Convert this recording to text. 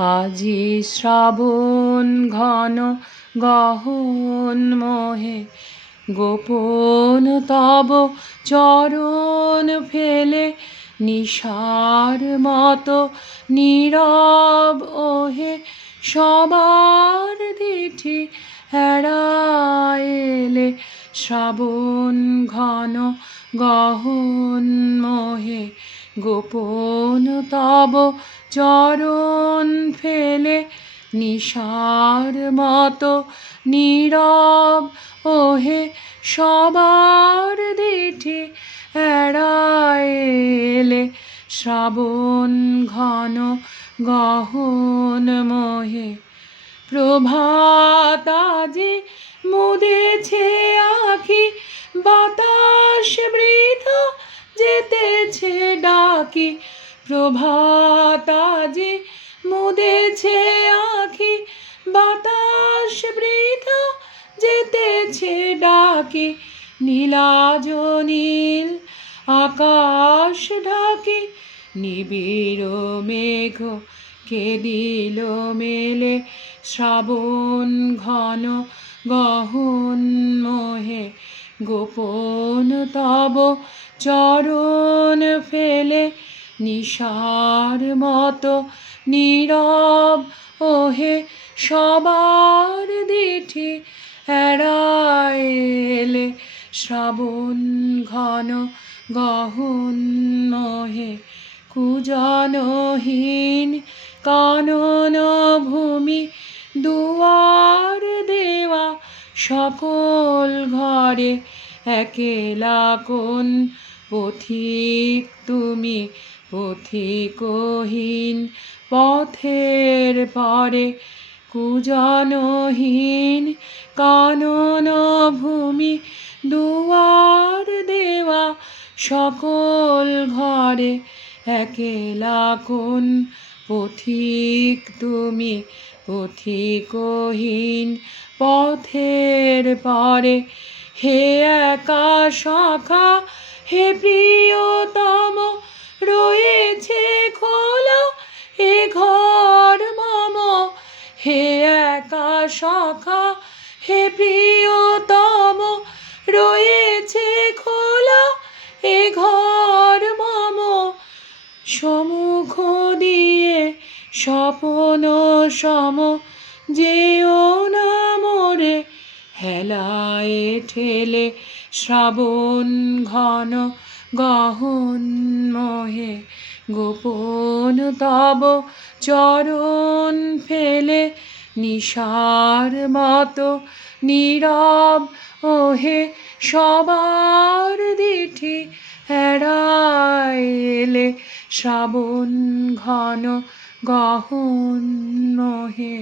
আজি শ্রাবণ ঘন গহন মোহে গোপন তব চরণ ফেলে নিশার মতো নীরব ওহে সবার দিঠি এড়াইলে শ্রাবণ ঘন গহন মোহে গোপন তব চরণ ফেলে নিশার মতো নীরব ওহে সবার দিঠি এড়াইলে শ্রাবণ ঘন গহন মোহে প্রভাত আজি মুদেছে আখি বাতাস বৃথা যেতেছে ডাকি প্রভাত আজি মুদেছে আখি বাতাস বৃথা যেতেছে ডাকি নীলাজ নীল আকাশ ঢাকি নিবিড় মেঘ কে দিল মেলে শ্রাবণ ঘন গহন মোহে গোপন তব চরণ ফেলে নিশার মতো নীরব ওহে সবার দিঠি এড়াইলে শ্রাবণ ঘন গহন মোহে কুজনহীন কানন ভূমি দুয়ার দেওয়া সকল ঘরে একেলা কোন পথিক তুমি পথিকহীন পথের পরে কুজনহীন কানন ভূমি দুয়ার দেওয়া সকল ঘরে একেলা কোন পথিক তুমি পথিকহীন পথের পরে হে একা সখা হে প্রিয়তম রয়েছে খোলা এ ঘর মম হে একা সখা হে প্রিয়তম রয়েছে খোলা এ ঘর মম সম্মুখ দিয়ে স্বপন সম যেও না মোরে হেলায় ঠেলে শ্রাবণ ঘন গহন মোহে গোপন তব চরণ ফেলে নিশার মতো নীরব ওহে সবার দিঠি এড়াইলে শ্রাবণ ঘন গহন মোহে।